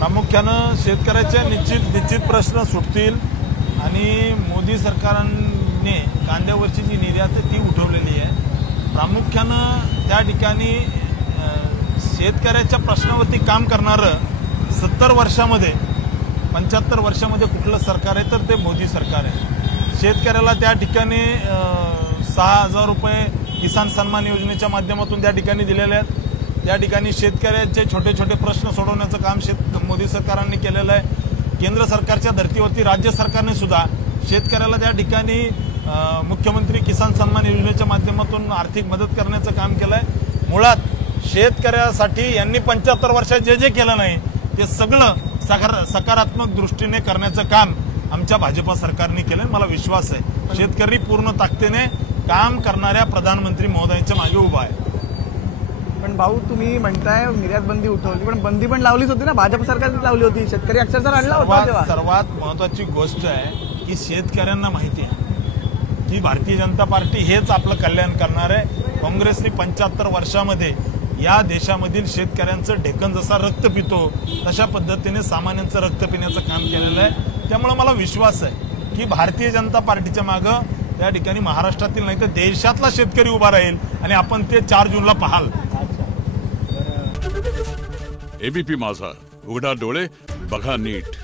प्रामुख्यानं शेतकऱ्याचे निश्चित प्रश्न सुटतील आणि मोदी सरकारने कांद्यावरची जी निर्यात आहे ती उठवलेली आहे। प्रामुख्यानं त्या ठिकाणी शेतकऱ्याच्या प्रश्नावरती काम करणारं 70 वर्षामध्ये 75 वर्षामध्ये कुठलं सरकार आहे तर ते मोदी सरकार आहे। शेतकऱ्याला त्या ठिकाणी 6,000 रुपये किसान सन्मान योजनेच्या माध्यमातून त्या ठिकाणी दिलेले आहेत। त्या ठिकाणी शेतकऱ्यांचे छोटे छोटे प्रश्न सोडवण्याचं काम मोदी सरकारने केलेलं आहे। केंद्र सरकारच्या धर्तीवरती राज्य सरकारने सुद्धा शेतकऱ्याला त्या ठिकाणी मुख्यमंत्री किसान सन्मान योजनेच्या माध्यमातून आर्थिक मदत करण्याचं काम केलंय। मुळात शेतकऱ्यासाठी यांनी 75 वर्षात जे केलं नाही ते सगळं सकारात्मक दृष्टीने करण्याचं काम आमच्या भाजपा सरकारने केलंय। मला विश्वास आहे शेतकरी पूर्ण ताकदीने काम करणाऱ्या प्रधानमंत्री महोदयांच्या मागे उभा आहे। पण भाऊ तुम्ही म्हणताय निर्यात बंदी उठवली, पण बंदी पण लावलीच होती ना, भाजप सरकारने लावली होती, शेतकरी अक्षरशः रडला होता। सर्वात महत्वाची गोष्ट आहे की शेतकऱ्यांना माहिती आहे की भारतीय जनता पार्टी हेच आपलं कल्याण करणार आहे। काँग्रेसने 75 वर्षामध्ये या देशामधील शेतकऱ्यांचं ढेकण जसा रक्त पितो तशा पद्धतीने सामान्यांचं रक्त पिण्याचं काम केलेलं आहे। त्यामुळे मला विश्वास आहे की भारतीय जनता पार्टीच्या मागं त्या ठिकाणी महाराष्ट्रातील नाही तर देशातला शेतकरी उभा राहील आणि आपण ते 4 जूनला पाहाल। एबीपी माझा, उघडा डोळे बघा नीट।